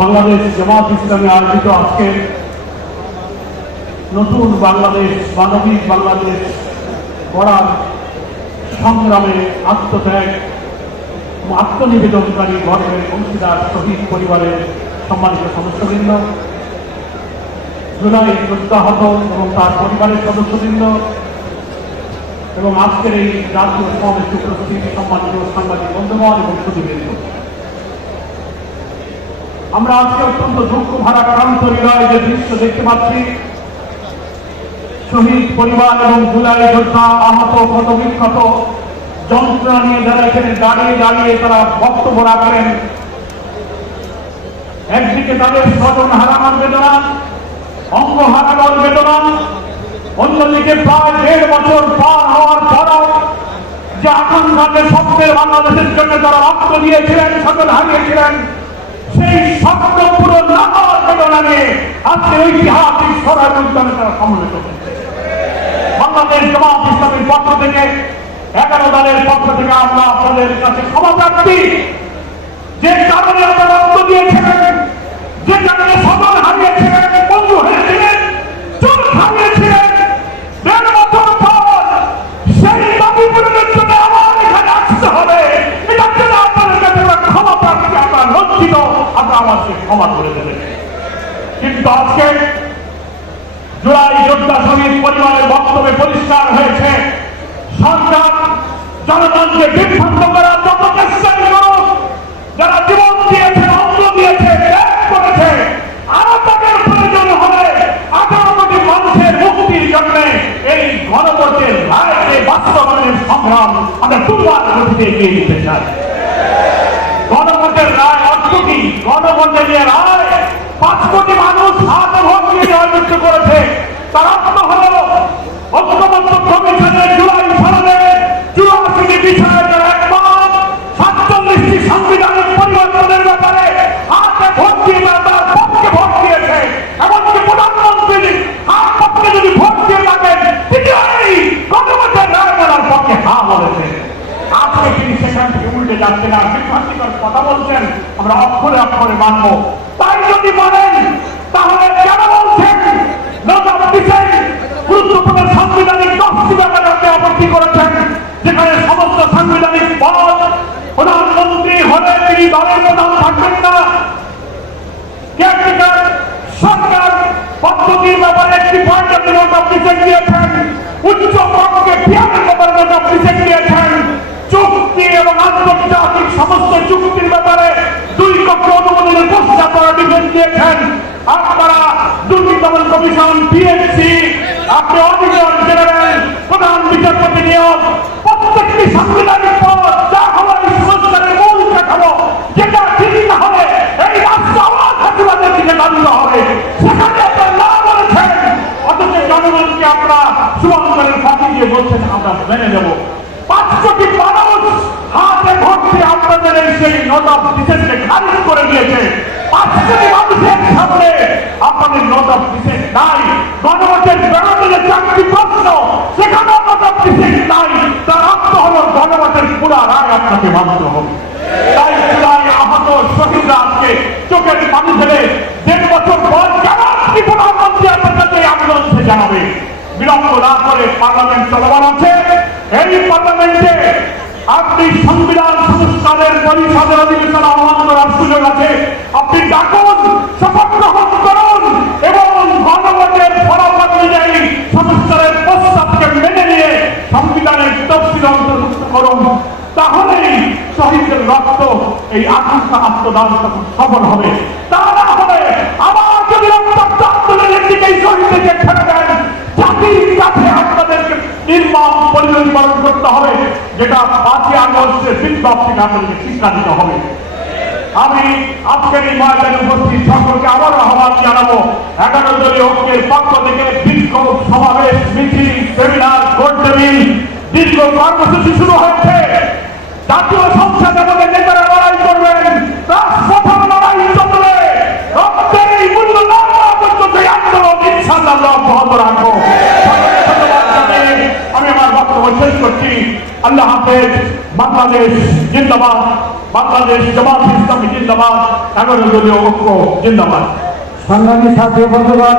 বাংলাদেশ জামাত ইসলামী আয়োজিত আজকে নতুন বাংলাদেশ, মানবিক বাংলাদেশ গড়ার সংগ্রামে আত্মত্যাগ, আত্মনিবেদনকারী গর্বের অংশীদার শহীদ পরিবারের সম্মানিত সদস্যবৃন্দ, জুলাই যোদ্ধাহত এবং তার পরিবারের সদস্যবৃন্দ এবং আজকের এই জাতীয় সমাবেশে উপস্থিত সম্মানিত সাংবাদিক বন্ধুগণ এবং সুধীবৃন্দ, আমরা আজকে অত্যন্ত দুঃখ ভারাক্রান্ত হৃদয়ে যে দৃশ্য দেখতে পাচ্ছি, শহীদ পরিবার এবং জুলাই যোদ্ধা আহত ক্ষতবিক্ষত যন্ত্রণা নিয়ে যারা এখানে দাঁড়িয়ে দাঁড়িয়ে তারা বক্তব্য রাখলেন। একদিকে তাদের স্বজন হারানোর বেদনা, অঙ্গ হারানোর বেদনা, অন্যদিকে প্রায় 1.5 বছর পার হওয়ার পরও যে আকাঙ্ক্ষাকে স্বপ্নের বাংলাদেশের জন্য তারা রক্ত দিয়েছিলেন, স্বজন হারিয়েছিলেন, সেই স্বপ্ন পুরো না হওয়ার বেদনা নিয়ে আজকে ঐতিহাসিক সরাই উদ্যানে তারা সমবেত হয়েছে। বাংলাদেশ জামাত ইসলামীর পক্ষ থেকে 11 দলের পক্ষ থেকে আমরা আপনাদের কাছে ক্ষমা প্রার্থী, যে কারণে আপনারা রক্ত দিয়েছিলেন, যে কারণে স্বজন হারিয়েছিলেন, বন্ধু হয়েছিলেন, চোখ হারিয়েছিলেন। 1.5 বছর পর সেই দাবি পূরণের জন্য আবার এখানে আসতে হবে। এটার জন্য আপনাদের কাছে ক্ষমা প্রার্থী, আপনারা লজ্জিত, আপনারা আমাকে ক্ষমা করে দেবেন। কিন্তু আজকে জুলাই যোদ্ধা শহীদ পরিবারের বক্তব্যে পরিষ্কার হয়েছে, সরকার জনগণকে বিভ্রান্ত করার যত চেষ্টাই করুক, যারা জীবন দিয়েছে, অঙ্গ দিয়েছে, ত্যাগ করেছে, আরো তাদের প্রয়োজন হলে 18 কোটি মানুষের মুক্তির জন্য এই গণভোটের রায়কে বাস্তবায়নের সংগ্রাম আমরা দুর্বার গতিতে এগিয়ে দিতে চাই। গণভোটের রায় অর্থ কি? গণভোটের যে রায় 5 কোটি মানুষ হাতে ভোট দিয়ে জয়যুক্ত করেছে, তার অর্থ হল ঐক্যবদ্ধ কমিশনের জুলাই সালে 84টি বিষয়ে যারা একমত, 47টি সাংবিধানিক পরিবর্তনের ব্যাপারে হাতে ভোট দিয়ে তার পক্ষে ভোট দিয়েছে, এমনকি প্রধানমন্ত্রী হাত পক্ষে যদি ভোট দিয়ে থাকেন তিনি গণভোটের রায় মানার পক্ষে হা বলেছেন। আজকে তিনি সেখান থেকে উল্টে যাচ্ছেন আর বিভ্রান্তিকর কথা বলছেন, আমরা অক্ষরে অক্ষরে মানব। তাই যদি মানেন তাহলে কেন বলছেন গুরুত্বপূর্ণ সাংবিধানিক 10টি ব্যাপারে আপনি আপত্তি করেছেন, যেখানে সমস্ত সাংবিধানিক পদ প্রধানমন্ত্রী হলে তিনি দলের প্রধান থাকবেন না, কেয়ারটেকার সরকার পদ্ধতির ব্যাপারে একটি পয়েন্ট আপনি নোট অফ ডিসেন্ট দিয়েছেন, উচ্চ পক্ষে পিয়ারের ব্যাপারে নোট অফ ডিসেন্ট দিয়েছেন, চুক্তি এবং আন্তর্জাতিক সমস্ত চুক্তির ব্যাপারে 2 কক্ষ অনুমোদনের প্রস্তাব করা ডিফেন্স দিয়েছেন। আপনারা দুর্নীতি দমন কমিশন, পিএসসি, আপনি অডিটর জেনারেল, প্রধান বিচারপতি নিয়োগ, প্রত্যেকটি সাংবিধানিক পদ যা হলো এই সংস্কারের মূল কাঠামো, যেটা ঠিক না হলে এই রাষ্ট্র আবার ফাঁসিবাদের দিকে দাঁড়িয়ে হবে, সেখানে আপনারা না বলেছেন, অথচ জনগণকে আপনারা শুভঙ্করের ফাঁকি দিয়ে বলছেন আমরা মেনে নেব। 5 কোটি মানুষ হাতে ভোট দিয়ে আপনাদের সেই নোট অফ ডিসেন্টকে খারিজ করে দিয়েছে। 5 কোটি মানুষের সামনে আপনাদের নোট অফ ডিসেন্ট নাই। গণভোটের বেরোতে 4টি প্রশ্ন, সেখানে নোট অফ ডিসেন্ট নাই। তার অর্থ হল গণভোটের পুরা রায় আপনাকে মানতে হবে। তাই জুলাই আহত শহীদরা আজকে চোখের পানি ফেলে 1.5 বছর পর কেন আপনি প্রধানমন্ত্রী আপনার কাছে আন্দোলন জানাবে? বিলম্ব না করে পার্লামেন্ট চলমান আছে, এই পার্লামেন্টে আপনি সংবিধান সংস্কারের পরিষদের অধিবেশন আহ্বান করার সুযোগ আছে। আপনি ডাকুন, শপথ গ্রহণ করুন এবং গণভোটের ফলাফল অনুযায়ী সংস্কারের প্রস্তাবকে মেনে নিয়ে সংবিধানের তফসিল অন্তর্ভুক্ত করুন। তাহলেই শহীদের রক্ত এই আকাঙ্ক্ষা আত্মদান তখন সফল হবে। তা না হলে আবার যদি রক্তাক্ত আন্দোলনের দিকেই শহীদকে ঠেলে দেন, জাতির কাছে আপনাদেরকে নির্মম পরিণতি বরণ করতে হবে, যেটা 5ই আগস্টের বিপ্লব থেকে আপনাদেরকে শিক্ষা দিতে হবে। আমি আজকের এই ময়দানে উপস্থিত সকলকে আবারও আহ্বান জানাবো, 11 দলীয় ঐক্যের পক্ষ থেকে বিক্ষোভ, সমাবেশ, মিছিল, সেমিনার, ভোট টেবিল, দীর্ঘ কর্মসূচি শুরু হয়েছে। জাতীয় সংসদে আমাদের নেতারা লড়াই করবেন, রাজপথে লড়াই চলবে, রক্তের এই মূল্য না পর্যন্ত আন্দোলন ইনশাআল্লাহ অব্যাহত রাখবো। আমি আমার বক্তব্য শেষ করছি। আল্লাহ হাফেজ। বাংলাদেশ জিন্দাবাদ। বাংলাদেশ জামাত ইসলামী জিন্দাবাদ, 11 দলীয় ঐক্য জিন্দাবাদ। সংগ্রামী সাথী বন্ধুগণ,